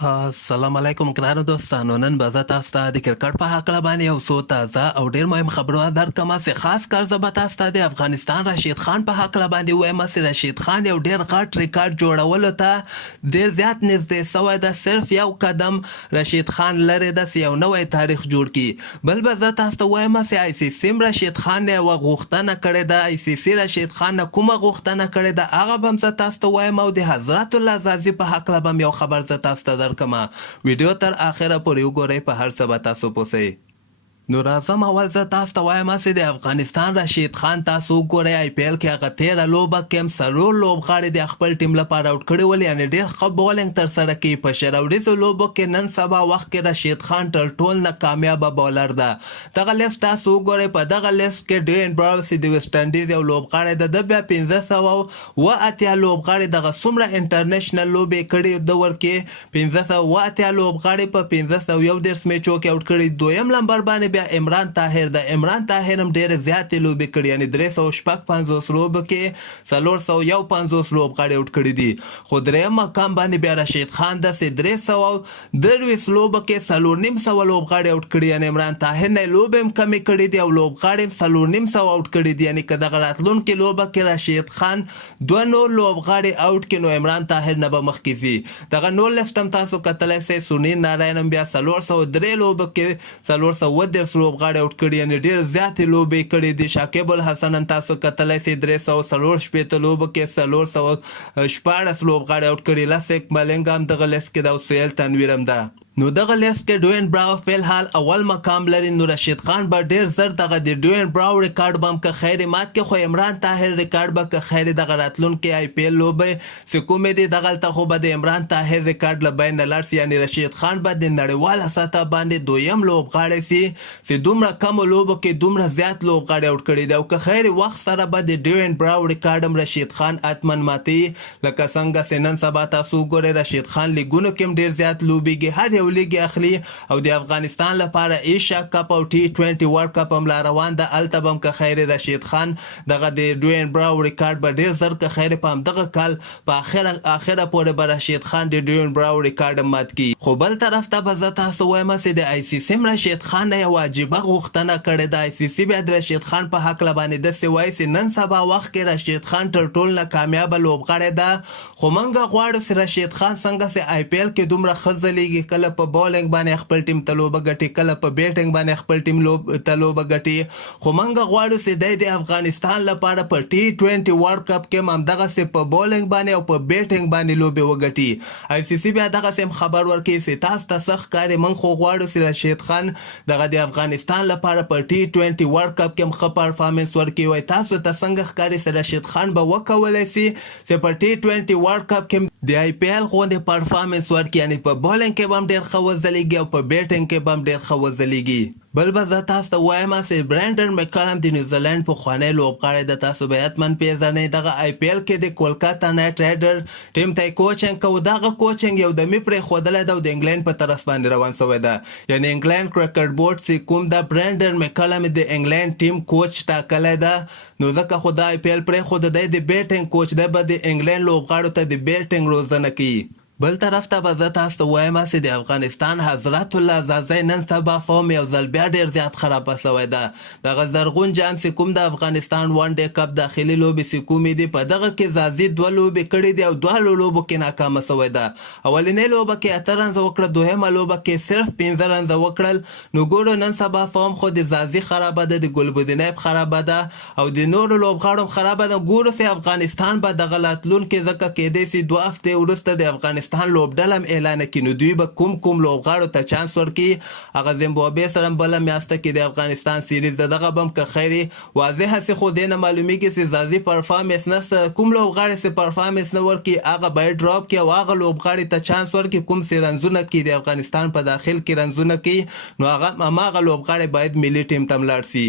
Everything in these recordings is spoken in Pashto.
السلام علیکم ګرانو دوستانو. نن به زه تاسو ته د کرکټ په هکله باندې یو څو تازه او ډېر مهم خبرونه درکړم چې خاص کر زه به تاسو ته د افغانستان راشد خان په هکله باندې وایم چې راشد خان یو ډېر غټ ریکارډ جوړولو ته ډېر زیات نږدې سوی ده. صرف یو قدم راشد خان لرې ده چې یو نوی تاریخ جوړ کړي. بل به زه تاسو ته وایم چې آی سی سی راشد خان نه یوه غوښتنه کړې ده. آی سی سی راشد خان نه کومه غوښتنه کړې ده هغه به هم زه تاسو ته وایم، او د حضرت الله زازي په هکله به هم یو خبر زه تاسو ته درکمه. ویډیو تر اخره پورې وګورئ، په هر څه به تاسو پوه سئ. نو راځم اول زه تاسو ته وایم چې د افغانستان راشد خان تاسو وګورئ. آی پی ایل کې هغه تېره لوبه کې هم څلور لوبغاړي د خپل ټیم لپاره آوټ کړي ول، یعنې ډېر ښه بولینګ ترسره کوي. په شراوړیزو لوبو کې نن سبا وخت کې راشد خان تر ټول نه کامیابه بولر ده. دغه لیست تاسو وګورئ. په دغه لیست کې ډوین براو چې د ویسټ انډیز یو لوبغاړی ده، د بیا 1580 لوبغاړي دغه څومره انټرنیشنل لوبې کړي دور کې 1580 لوبغاړي په 1511 میچو کې آوټ کړي. دویم نمبر باندې بیا عمران طاهر ده. عمران طاهر هم ډېرې زیاتې لوبې کړي، یعنې 356 لوبو کې 451 لوبغاړي آوټ کړي دي. خو دریم مقام باندې بیا راشد خان ده چې 323 لوبو کې 450 لوبغاړي آوټ کړي، یعنې عمران طاهر نه لوبې هم کمې کړي دي او لوبغاړي هم 450 آوټ کړي دي. یعنې که دغه راتلونکې لوبه کې راشد خان 2 نور لوبغاړي آوټ کړي نو عمران طاهر نه به مخکې ځي. دغه نور لیست هم تاسو کتلی سئ. سنیل ناراین هم بیا 403 لوبو کې 410 لوبغاړي آوټ کړي، یعنې ډېر زیاتې لوبې کړي دي. شاکب الحسن هم تاسو کتلی سئ 314 لوبو کې 414 لوبغاړي آوټ کړي. لسک ملنګ هم دغه لیست کې ده او سهیل تنویر هم ده. نو دغه لیست کې ډوین براو فلحال اول مقام لري. نو راشد خان به ډېر زر دغه د ډوین براو ریکارډ به هم که خیر مات کې، خو عمران طاهر ریکارډ به که خیر دغه راتلونکې آی پی ایل لوبې چې کومې دي دغلته خو به د عمران طاهر ریکارډ له بین نه لاړ سي. یعنې راشد خان به د نړیواله سطح باندې دویم لوبغاړی سي چې دومره کمو لوبو کې دومره زیات لوبغاړي آوټ کړي دي. او که خیر وخت سره به د ډوین براو ریکارډ هم راشد خان حتمن ماتوي. لکه څنګه چې نن سبا تاسو وګورئ راشد خان لیګونو کې هم ډېر زیات لوبېږي، هر یو لیګ اخلي. او د افغانستان لپاره ایشیا کپ او T20 ورلد کپ هم لا روان ده. هلته به هم که خیر راشد خان دغه د ډوین براو ریکارډ به ډېر زر که خیر په همدغه کال په اخره پورې به راشد خان د ډوین براو ریکارډ هم مات کړي. خو بل طرف ته به زه تاسو وایم چې د آی سی سی راشد خان نه یوه عجیبه غوښتنه کړې ده. آی سی سی بیا د راشد خان په هکله باندې داسې وایي چې نن سبا وخت کې راشد خان تر ټول نه کامیابه لوبغاړی ده، خو موږ غواړو چې راشد خان څنګه چې آی پی ایل کې دومره ښه ځلیږي، کله په بولینګ باندې خپل ټیم ته لوبه ګټي، کله په بیټینګ باندې خپل ټیم ته لوبه ګټي، خو موږ غواړو چې دی د افغانستان لپاره په T20 ورلد کپ کې هم همدغسې په بولینګ باندې او په بیټینګ باندې لوبې وګټي. آی سی سی بیا دغسې هم خبر ورکوي چې تاسو ته څه ښکاري، موږ خو غواړو چې راشد خان دغه د افغانستان لپاره په T20 ورلد کپ کې هم ښه پرفارمنس ورکوي. وایي تاسو ته څنګه ښکاري چې راشد خان به وکولی سي چې په T20 ورلد کپ کې د آی پی ایل غوندې پرفارمنس ورکړي، یعنې په بولینګ کې به هم ډېر ښه وځلیږي او په بیټینګ کې به هم ډېر ښه وځلیږي. بل به زه تاسو ته وایم چې برینډن مکلم د نیوزیلینډ پخوانی لوبغاړی ده، تاسو به حتمن پیژنئ. دغه آی پی ایل کې د کولکاتا نایټ رایډر ټیم ته یې کوچینګ کوو. دغه کوچینګ یو دمې پرېښودلی ده او د انګلینډ په طرف باندې روان سوی ده. یعنې انګلینډ کرکټ بورډ چې کوم ده برینډن مکلم د انګلینډ ټیم کوچ ټاکلی ده، نو ځکه خو د آی پی ایل پرېښوده دی د بیټینګ کوچ دی، به د انګلینډ لوبغاړو ته د بیټینګ روزنه کوي. بل طرف ته به زه تاسو ته وایم چې د افغانستان حضرت الله زازی نن سبا فارم یو ځل بیا ډېر زیات خرابه سوی ده. دغه زرغون جام چې کوم د افغانستان ون ډے کپ داخلي لوبې چې کومې دي، په دغه کې زازي 2 لوبې کړي دي او 2 لوبو کې ناکامه سوی ده. اولنۍ لوبه کې 8 رنزه وکړه، دویمه لوبه کې صرف 15 رنزه وکړل. نو ګورو نن سبا فارم خو د زازي خرابه ده، د ګلبدینیب خرابه ده او د نورو لوبغاړو هم خرابه ده. ګورو چې افغانستان به دغه راتلونکې ځکه کیدی سي 2 هفتې وروسته د افغانستان لوبډله هم اعلان کړي، نو دوی به کوم لوبغاړو ته چانس ورکړي. هغه زیمبابوې سره هم بله میاشته کې د افغانستان سیریز ده، دغه به هم که خیر واضحه سي، خو دې نه معلومیږي چې زازي پرفارمنس نشته. کوم لوبغاړی چې پرفارمنس نه ورکړي هغه باید ډراپ کړي او هغه لوبغاړي ته چانس ورکړي کوم چې رنزونه کوي د افغانستان په داخل کې رنزونه کوي، نو هماغه لوبغاړی باید ملي ټیم ته هم لاړ سي.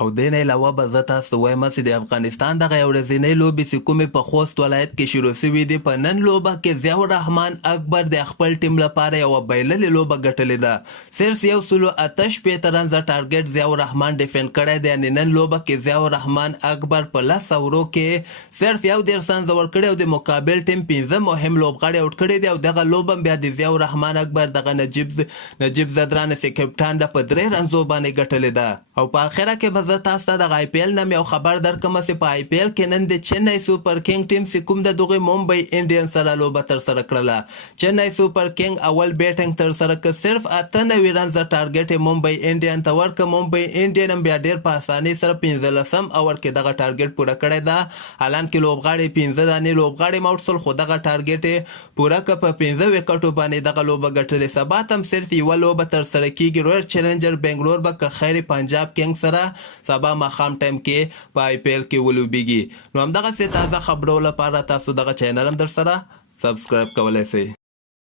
او دین علاوه به زه تاسو ته وایم چې د افغانستان دغه یو ورځنۍ لوبې چې کومې په خوست ولایت کې شروع شوي دي په نن لوبه کې ضیاء الرحمن اکبر د خپل ټیم لپاره یوه بایللې لوبه ګټلې ده صرف 108 رنزه ټارګټ ضیاء الرحمن ډیفینډ کړی دی یعنې نن لوبه کې ضیاء الرحمن اکبر په 10 اورو کې صرف 11 رنزه ورکړي او د مقابل ټیم 15 مهم لوبغاړي اوټ کړي دي او دغه لوبه بیا د ضیاء الرحمن اکبر دغه نجیب زدران چې کپټان ده په 3 رنزو باندې ګټلې ده او په اخره کې به زه تاسو ته د IPL نم یو خبر درکوم چې په IPL کې نن د چنئی سوپر کینګ ټیم چې کوم د دغه ممبئی انډین سره لوبه ترسره کړله چنئی سوپر کینګ اول بیټینګ ترسره کړ صرف 98 رنزه ټارګټ ممبئی انډین ته ورکړ ممبئی انډین هم بیا ډیر په اسانۍ سره 15 اور کې دغه ټارګټ پوره کړی ده حالانکه لوبغاړي 15 دانې لوبغاړي موټ سول خو دغه ټارګټ پوره ک په 15 وکټو باندې دغه لوبه ګټلې سبا تم صرف یو لوبه ترسره کیږي رویل چیلنجر بنگلور به خیر پنجاب کینګ سره سبا ماښام ټایم کې په IPL کې ولوبېږي نو همدغسې تازه خبرو لپاره تاسو دغه چینل هم در سره سبسکرایب کولی شئ